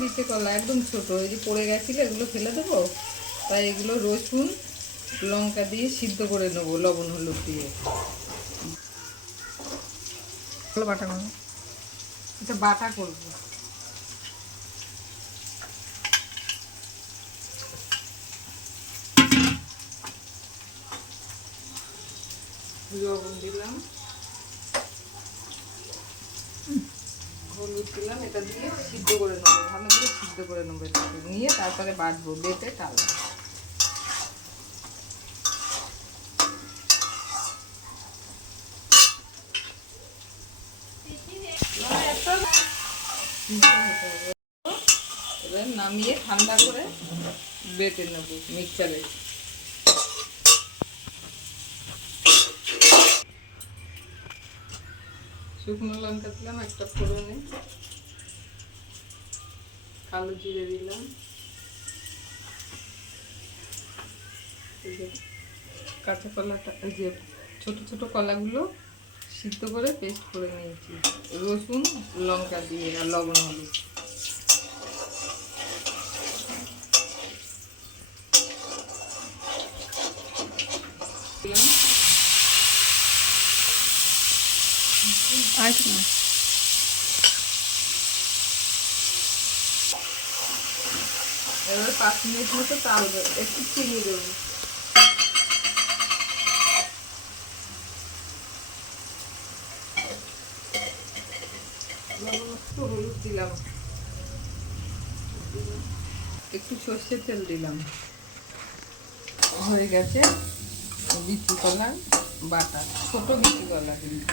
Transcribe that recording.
বিচে কলা একদম ছোট, এই যে পড়ে গেছিল এগুলো ফেলে দেবো, তাই এগুলো রসুন লঙ্কা দিয়ে সিদ্ধ করে নেবো লবণ হলুদ দিয়ে। বাটা করবো, এটা বাটা করবো। লবণ দিলাম, হলুদ দিলাম, এটা দিয়ে সিদ্ধ করে নেবো, ভালো করে সিদ্ধ করে নেবো। এটাকে নিয়ে তারপরে বাটবো, বেটে টালবো। এবার নামিয়ে ঠান্ডা করে বেটে নেবো মিক্সারে। শুকনো লঙ্কা দিলাম একটা ফোড়নে, কালো জিরে দিলাম, কাঁচা কলাটা, যে ছোট ছোট কলাগুলো সিদ্ধ করে পেস্ট করে নিয়েছি, রসুন লঙ্কা দিয়ে আর লবণ হলুদ। এবার 5 মিনিট মতো টালবে, একটু চিনি দেবো, একটু হলুদ দিলাম, একটু সর্ষের তেল দিলাম। হয়ে গেছে বিচি কলার বাটা, ছোট বিচি কলা কিন্তু।